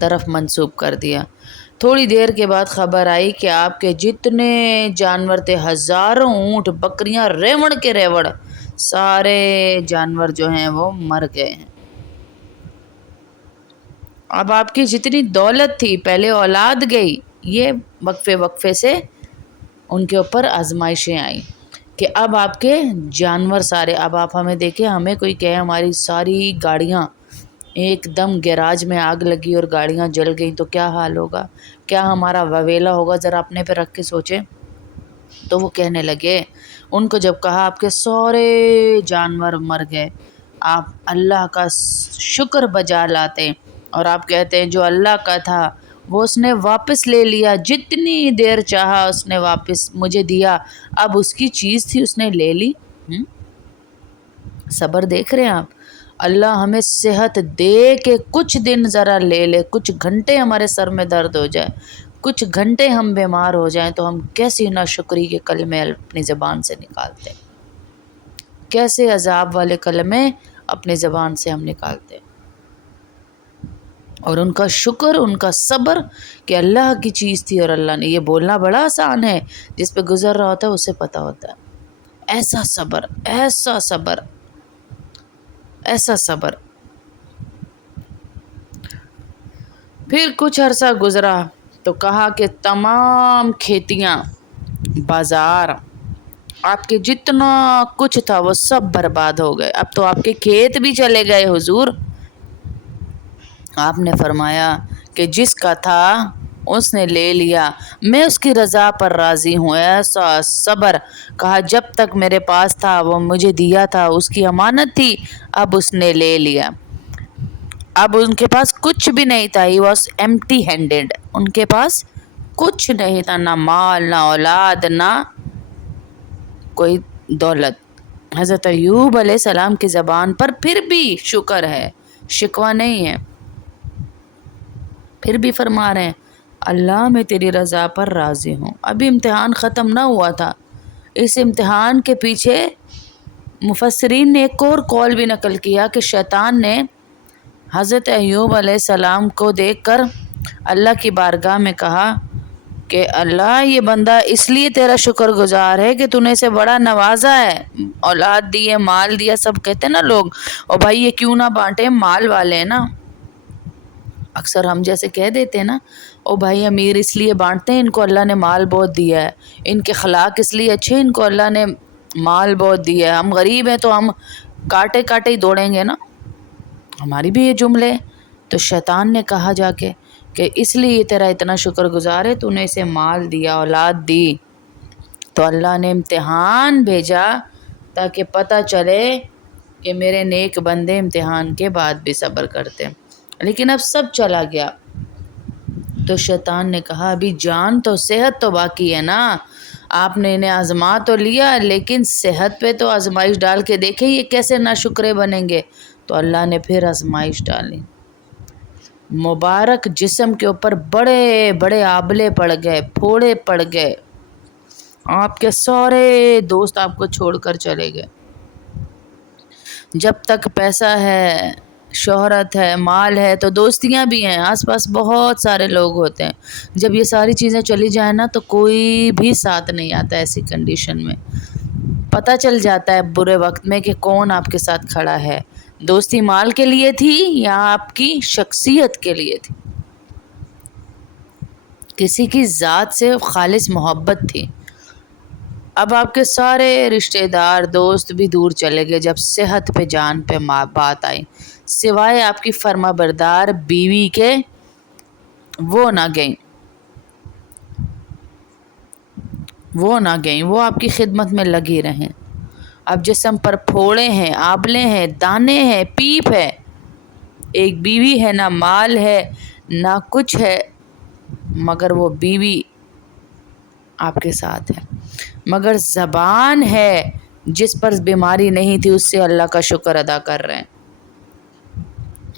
طرف منسوب کر دیا۔ تھوڑی دیر کے بعد خبر آئی کہ آپ کے جتنے جانور تھے، ہزاروں اونٹ، بکریاں، ریوڑ کے ریوڑ، سارے جانور جو ہیں وہ مر گئے ہیں۔ اب آپ کی جتنی دولت تھی، پہلے اولاد گئی، یہ وقفے وقفے سے ان کے اوپر آزمائشیں آئیں کہ اب آپ کے جانور سارے، اب آپ ہمیں دیکھیں، ہمیں کوئی کہے ہماری ساری گاڑیاں ایک دم گیراج میں آگ لگی اور گاڑیاں جل گئیں تو کیا حال ہوگا، کیا ہمارا وویلا ہوگا، ذرا اپنے پہ رکھ کے سوچیں۔ تو وہ کہنے لگے، ان کو جب کہا آپ کے سارے جانور مر گئے، آپ اللہ کا شکر بجا لاتے اور آپ کہتے ہیں جو اللہ کا تھا وہ اس نے واپس لے لیا، جتنی دیر چاہا اس نے واپس مجھے دیا، اب اس کی چیز تھی اس نے لے لی۔ صبر دیکھ رہے ہیں آپ، اللہ ہمیں صحت دے کے کچھ دن ذرا لے لے، کچھ گھنٹے ہمارے سر میں درد ہو جائے، کچھ گھنٹے ہم بیمار ہو جائیں تو ہم کیسی ناشکری کے کلمے اپنی زبان سے نکالتے ہیں، کیسے عذاب والے کلمے اپنی زبان سے ہم نکالتے ہیں۔ اور ان کا شکر، ان کا صبر کہ اللہ کی چیز تھی اور اللہ نے، یہ بولنا بڑا آسان ہے، جس پہ گزر رہا ہوتا ہے اسے پتہ ہوتا ہے۔ ایسا صبر، ایسا صبر، ایسا صبر۔ پھر کچھ عرصہ گزرا تو کہا کہ تمام کھیتیاں، بازار، آپ کے جتنا کچھ تھا وہ سب برباد ہو گئے، اب تو آپ کے کھیت بھی چلے گئے حضور۔ آپ نے فرمایا کہ جس کا تھا اس نے لے لیا، میں اس کی رضا پر راضی ہوں۔ ایسا صبر، کہا جب تک میرے پاس تھا وہ مجھے دیا تھا، اس کی امانت تھی، اب اس نے لے لیا۔ اب ان کے پاس کچھ بھی نہیں تھا، ہی واز ایمٹی ہینڈڈ، ان کے پاس کچھ نہیں تھا، نہ مال، نہ اولاد، نہ کوئی دولت۔ حضرت ایوب علیہ السلام کی زبان پر پھر بھی شکر ہے، شکوہ نہیں ہے، پھر بھی فرما رہے ہیں اللہ میں تیری رضا پر راضی ہوں۔ ابھی امتحان ختم نہ ہوا تھا، اس امتحان کے پیچھے مفسرین نے ایک اور قول بھی نقل کیا کہ شیطان نے حضرت ایوب علیہ السلام کو دیکھ کر اللہ کی بارگاہ میں کہا کہ اللہ یہ بندہ اس لیے تیرا شکر گزار ہے کہ تو نے اسے بڑا نوازا ہے، اولاد دی ہے، مال دیا، سب کہتے ہیں نا لوگ، اور بھائی یہ کیوں نہ بانٹے، مال والے ہیں نا، اکثر ہم جیسے کہہ دیتے ہیں نا، او بھائی امیر اس لیے بانٹتے ہیں، ان کو اللہ نے مال بہت دیا ہے، ان کے اخلاق اس لیے اچھے، ان کو اللہ نے مال بہت دیا ہے، ہم غریب ہیں تو ہم کاٹے کاٹے ہی دوڑیں گے نا، ہماری بھی یہ جملے۔ تو شیطان نے کہا جا کے کہ اس لیے تیرا اتنا شکر گزار ہے، تو نے اسے مال دیا، اولاد دی، تو اللہ نے امتحان بھیجا تاکہ پتہ چلے کہ میرے نیک بندے امتحان کے بعد بھی صبر کرتے ہیں۔ لیکن اب سب چلا گیا تو شیطان نے کہا ابھی جان تو، صحت تو باقی ہے نا، آپ نے انہیں آزما تو لیا، لیکن صحت پہ تو آزمائش ڈال کے دیکھیں یہ کیسے ناشکرے بنیں گے۔ تو اللہ نے پھر آزمائش ڈالی، مبارک جسم کے اوپر بڑے بڑے آبلے پڑ گئے، پھوڑے پڑ گئے، آپ کے سارے دوست آپ کو چھوڑ کر چلے گئے۔ جب تک پیسہ ہے، شہرت ہے، مال ہے تو دوستیاں بھی ہیں، آس پاس بہت سارے لوگ ہوتے ہیں، جب یہ ساری چیزیں چلی جائیں نا تو کوئی بھی ساتھ نہیں آتا، ایسی کنڈیشن میں پتہ چل جاتا ہے برے وقت میں کہ کون آپ کے ساتھ کھڑا ہے، دوستی مال کے لیے تھی یا آپ کی شخصیت کے لیے تھی، کسی کی ذات سے خالص محبت تھی۔ اب آپ کے سارے رشتہ دار دوست بھی دور چلے گئے جب صحت پہ، جان پہ بات آئی، سوائے آپ کی فرما بردار بیوی کے، وہ نہ گئیں، وہ آپ کی خدمت میں لگی رہیں۔ اب جسم پر پھوڑے ہیں، آبلے ہیں، دانے ہیں، پیپ ہے، ایک بیوی ہے، نہ مال ہے نہ کچھ ہے، مگر وہ بیوی آپ کے ساتھ ہے، مگر زبان ہے جس پر بیماری نہیں تھی، اس سے اللہ کا شکر ادا کر رہے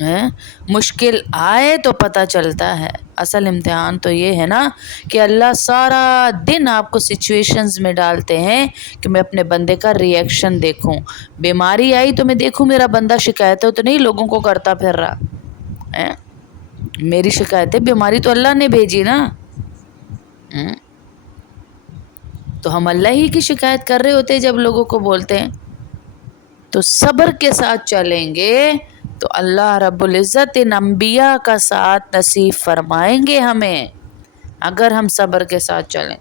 ہیں۔ مشکل آئے تو پتہ چلتا ہے، اصل امتحان تو یہ ہے نا کہ اللہ سارا دن آپ کو سچویشنز میں ڈالتے ہیں کہ میں اپنے بندے کا ری ایکشن دیکھوں، بیماری آئی تو میں دیکھوں میرا بندہ شکایتیں تو نہیں لوگوں کو کرتا پھر رہا ہے، میری شکایت ہے، بیماری تو اللہ نے بھیجی نا، تو ہم اللہ ہی کی شکایت کر رہے ہوتے ہیں جب لوگوں کو بولتے ہیں. تو صبر کے ساتھ چلیں گے تو اللہ رب العزت ان انبیاء کا ساتھ نصیب فرمائیں گے ہمیں، اگر ہم صبر کے ساتھ چلیں.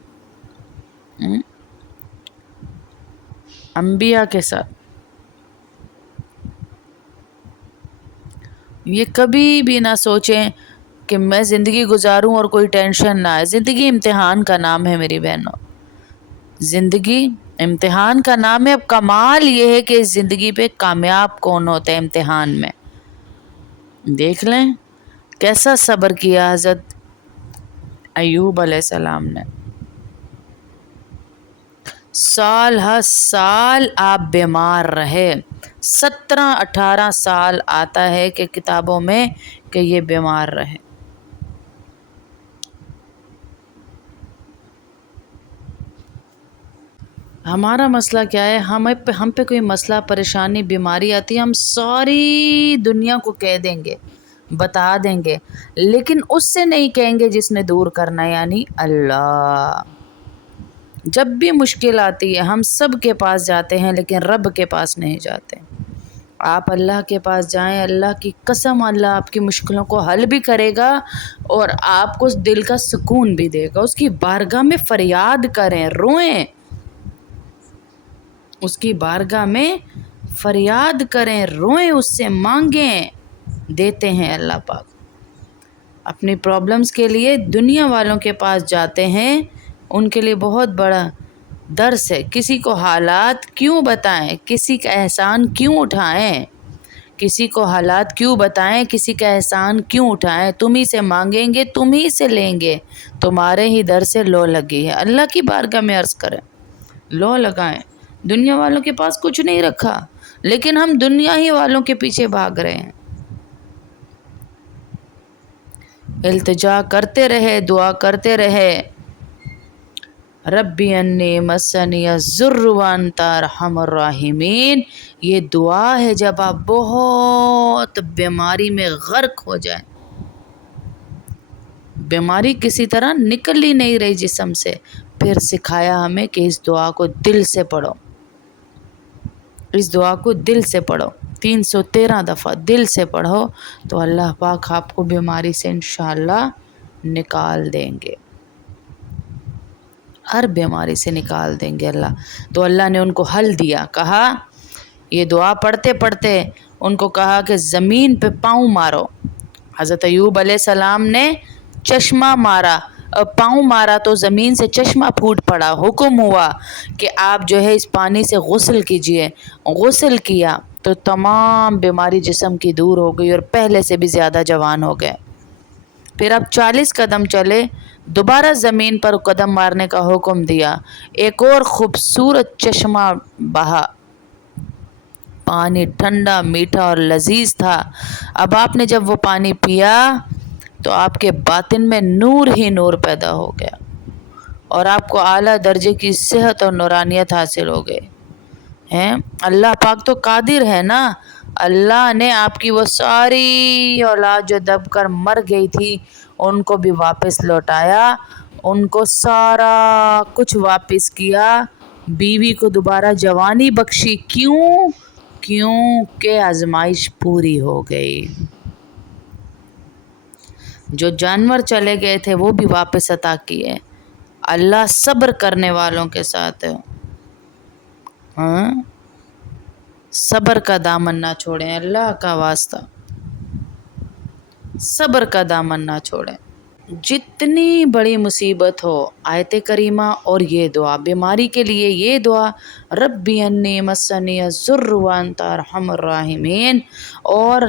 انبیاء کے ساتھ یہ کبھی بھی نہ سوچیں کہ میں زندگی گزاروں اور کوئی ٹینشن نہ آئے. زندگی امتحان کا نام ہے میری بہنوں، زندگی امتحان کا نام ہے. اب کمال یہ ہے کہ اس زندگی پہ کامیاب کون ہوتا ہے امتحان میں. دیکھ لیں کیسا صبر کیا حضرت ایوب علیہ السلام نے. سال ہر سال آپ بیمار رہے، 17-18 سال آتا ہے کہ کتابوں میں کہ یہ بیمار رہے. ہمارا مسئلہ کیا ہے، ہم پہ کوئی مسئلہ پریشانی بیماری آتی ہے، ہم ساری دنیا کو کہہ دیں گے، بتا دیں گے، لیکن اس سے نہیں کہیں گے جس نے دور کرنا یعنی اللہ. جب بھی مشکل آتی ہے ہم سب کے پاس جاتے ہیں لیکن رب کے پاس نہیں جاتے. آپ اللہ کے پاس جائیں، اللہ کی قسم اللہ آپ کی مشکلوں کو حل بھی کرے گا اور آپ کو دل کا سکون بھی دے گا. اس کی بارگاہ میں فریاد کریں، روئیں، اس کی بارگاہ میں فریاد کریں، روئیں، اس سے مانگیں، دیتے ہیں اللہ پاک. اپنی پرابلمز کے لیے دنیا والوں کے پاس جاتے ہیں، ان کے لیے بہت بڑا درس ہے. کسی کو حالات کیوں بتائیں، کسی کا احسان کیوں اٹھائیں، کسی کو حالات کیوں بتائیں، کسی کا احسان کیوں اٹھائیں. تم ہی سے مانگیں گے، تم ہی سے لیں گے، تمہارے ہی در سے لو لگی ہے. اللہ کی بارگاہ میں عرض کریں، لو لگائیں. دنیا والوں کے پاس کچھ نہیں رکھا لیکن ہم دنیا ہی والوں کے پیچھے بھاگ رہے ہیں. التجا کرتے رہے، دعا کرتے رہے، ربی انی مسنی الضر وانت ارحم الراحمین. یہ دعا ہے جب آپ بہت بیماری میں غرق ہو جائیں، بیماری کسی طرح نکل ہی نہیں رہی جسم سے، پھر سکھایا ہمیں کہ اس دعا کو دل سے پڑھو، اس دعا کو دل سے پڑھو، 313 دفعہ دل سے پڑھو تو اللہ پاک آپ کو بیماری سے انشاءاللہ نکال دیں گے، ہر بیماری سے نکال دیں گے اللہ. تو اللہ نے ان کو حل دیا، کہا یہ دعا پڑھتے پڑھتے ان کو کہا کہ زمین پہ پاؤں مارو. حضرت ایوب علیہ السلام نے چشمہ مارا، پاؤں مارا تو زمین سے چشمہ پھوٹ پڑا. حکم ہوا کہ آپ جو ہے اس پانی سے غسل کیجئے. غسل کیا تو تمام بیماری جسم کی دور ہو گئی اور پہلے سے بھی زیادہ جوان ہو گئے. پھر اب 40 قدم چلے، دوبارہ زمین پر قدم مارنے کا حکم دیا. ایک اور خوبصورت چشمہ بہا، پانی ٹھنڈا، میٹھا اور لذیذ تھا. اب آپ نے جب وہ پانی پیا تو آپ کے باطن میں نور ہی نور پیدا ہو گیا اور آپ کو اعلیٰ درجے کی صحت اور نورانیت حاصل ہو گئی. اللہ پاک تو قادر ہے نا، اللہ نے آپ کی وہ ساری اولاد جو دب کر مر گئی تھی ان کو بھی واپس لوٹایا، ان کو سارا کچھ واپس کیا، بیوی کو دوبارہ جوانی بخشی. کیوں کہ آزمائش پوری ہو گئی. جو جانور چلے گئے تھے وہ بھی واپس عطا کیے. اللہ صبر کرنے والوں کے ساتھ ہے. صبر کا دامن نہ چھوڑیں، اللہ کا واسطہ صبر کا دامن نہ چھوڑیں. جتنی بڑی مصیبت ہو، آیت کریمہ اور یہ دعا، بیماری کے لیے یہ دعا ربی انی مسنی الضر وانت ارحم الراحمین، اور